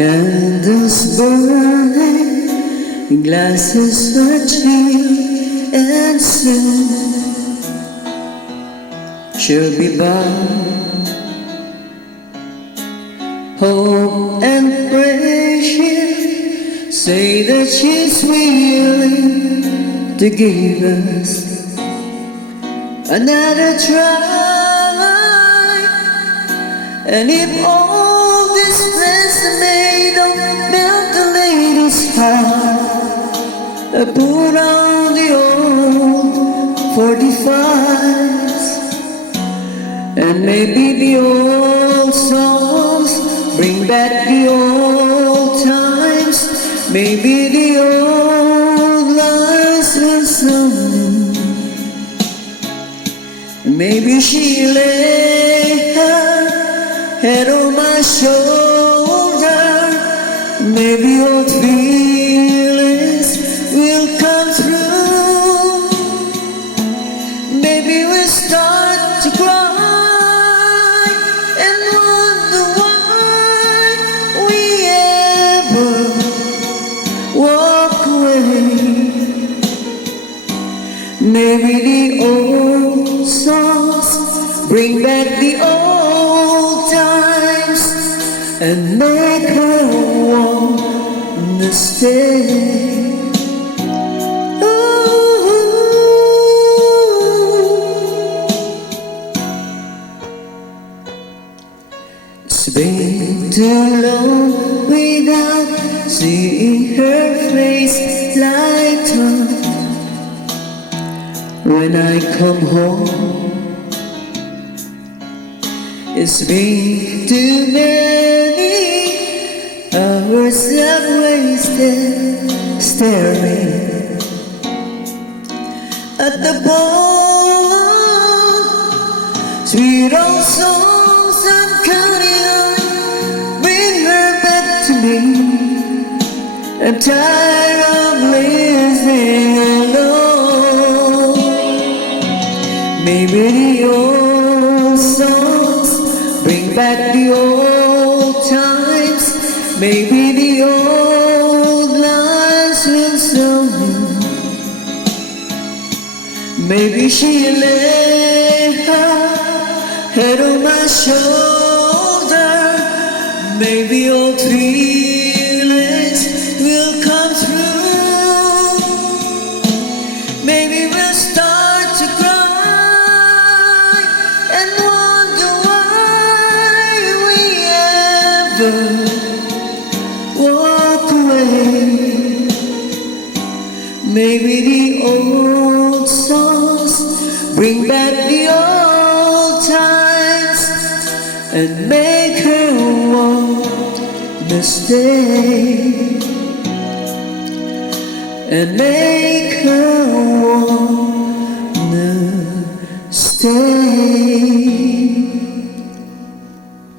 Candles burning, glasses are chill, and soon she'll be by. Hope and pray she'll say that she's willing to give us another try. And if all this plans are made of melt the latest heart, put on the old 45s, and maybe the old songs bring back the old times. Maybe the old lines will sing. Maybe she lay her head on my shoulder. Maybe old feelings will come through. Maybe we'll start to cry and wonder why we ever walk away. Maybe the old songs bring back the old times and make her wanna stay. It's been too long without seeing her face light up. When I come home, it's been too many hours I've wasted staring at the board. Sweet old songs I'm counting on, bring her back to me. I'm tired of listening alone. Maybe the old songs bring back the old times. Maybe the old lines will sing. Maybe she'll lay her head on my shoulder. Maybe old feelings will come through. Maybe we'll start to cry and wonder why we ever walk away. Maybe the old songs bring back the old times and make her wanna stay, and make